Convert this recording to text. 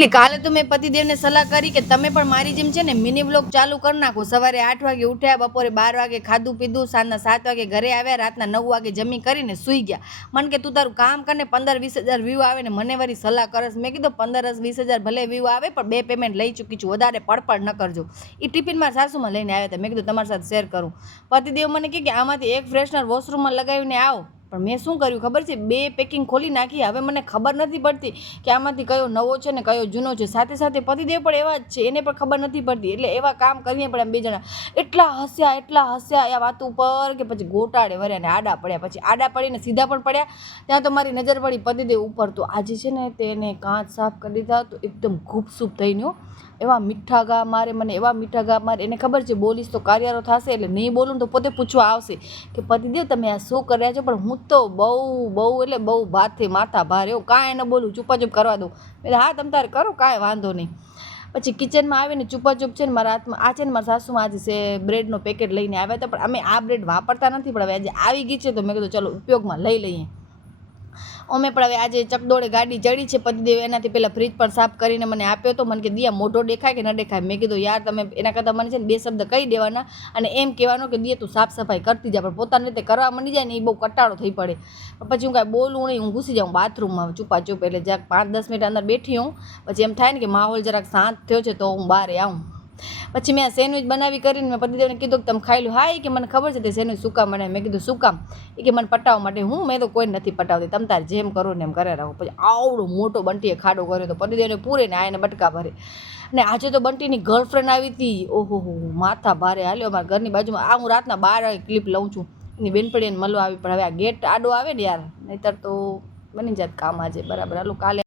એટલે કાલે તો મેં પતિદેવને સલાહ કરી કે તમે પણ મારી જેમ છે ને મિની વ્લોગ ચાલુ કરી નાખો. સવારે 8 વાગે ઉઠ્યા, બપોરે 12 વાગે ખાધું પીધું, સાંજના 7 વાગે ઘરે આવ્યા, રાતના 9 વાગે જમી કરીને સૂઈ ગયા. મને કે તું તારું કામ કરીને 15-20 હજાર વ્યૂ આવે ને મને વળી સલાહ કરસ. મેં કીધું 15-20 હજાર ભલે વ્યૂ આવે પણ 2 પેમેન્ટ લઈ ચૂકી છું, વધારે પડપડ ન કરજો. એ ટિફિનમાં સાસુમાં લઈને આવ્યા હતા. મેં કીધું તમારી સાથે શેર કરું. પતિદેવ મને કે આમાંથી એક ફ્રેશનર વોશરૂમમાં લગાવીને આવો. પણ મેં શું કર્યું ખબર છે, 2 પેકિંગ ખોલી નાખી. હવે મને ખબર નથી પડતી કે આમાંથી કયો નવો છે ને કયો જૂનો છે. સાથે સાથે પતિદેવ પણ એવા જ છે, એને પણ ખબર નથી પડતી. એટલે એવા કામ કરીએ પડે એમ 2 જણા. એટલા હસ્યા આ વાત ઉપર કે પછી ગોટાળે વર્યા ને આડા પડ્યા. પછી આડા પડીને સીધા પણ પડ્યા. ત્યાં તો મારી નજર પડી પતિદેવ ઉપર. તો આજે છે ને તેને કાંચ સાફ કરી દીધા તો એકદમ ગુપસુપ થઈને એવા મીઠા ઘા મારે, મને એવા મીઠા ઘા મારે. એને ખબર છે બોલીશ તો કાર્યરો થશે, એટલે નહીં બોલું તો પોતે પૂછવા આવશે કે પતિદેવ તમે આ શું કર્યા છો. પણ હું તો બહુ ભાથે માથા ભારે, એવું કાંઈ ન બોલું, ચૂપાચૂપ કરવા દઉં. હા તમ તારે કરો, કાંઈ વાંધો નહીં. પછી કિચનમાં આવીને ચૂપાચૂપ છે ને મારા હાથમાં આ છે ને મારા સાસુમાં આજે છે બ્રેડનો પેકેટ લઈને આવ્યા હતા. પણ અમે આ બ્રેડ વાપરતા નથી, પણ હવે આજે આવી ગઈ છે તો મેં કીધું ચલો ઉપયોગમાં લઈ લઈએ. અમે પણ હવે આજે ચકદોડે ગાડી ચડી છે. પતિદેવ એનાથી પહેલાં ફ્રીજ પણ સાફ કરીને મને આપ્યો હતો. મને કે દિયા મોઢો દેખાય કે ન દેખાય. મેં કીધું યાર તમે એના કરતાં મને છે ને 2 શબ્દ કહી દેવાના અને એમ કહેવાનું કે દિયા તું સાફ સફાઈ કરતી જાય. પણ પોતાની રીતે કરવા માંડી જાય ને એ બહુ કટાળો થઈ પડે. પછી હું કાંઈ બોલું નહીં, હું ઘૂસી જાઉં બાથરૂમમાં ચૂપાચૂપ. એટલે જરાક 5-10 મિનિટ અંદર બેઠી હું. પછી એમ થાય ને કે માહોલ જરાક શાંત થયો છે તો હું બહાર આવું. પછી મેં આ સેન્ડવિચ બનાવી કરીને મેં પતિદેવને કીધું કે તમે ખાઈ લો. હા એ કે મને ખબર છે તે સેન્ડવિચ શું કામ બનાવે. મેં કીધું શું કામ? એ કે મને પટાવવા માટે. મેં તો કોઈ નથી પટાવતી, તમે તાર જેમ કરો ને એમ કરે રહો. પછી આવડો મોટો બંટીએ ખાડો કર્યો તો પતિદેવને પૂરે ને આને બટકા ભરે. ને આજે તો બંટીની ગર્લફ્રેન્ડ આવી હતી. ઓહો માથા ભારે હાલ્યો. અમારા ઘરની બાજુમાં આ હું રાતના 12 વાગે ક્લિપ લઉં છું. એની બેનપણીને મળવા આવી. પણ હવે આ ગેટ આડો આવે ને યાર, નહીતર તો બની જાત કામ આજે. બરાબર હાલો કાલે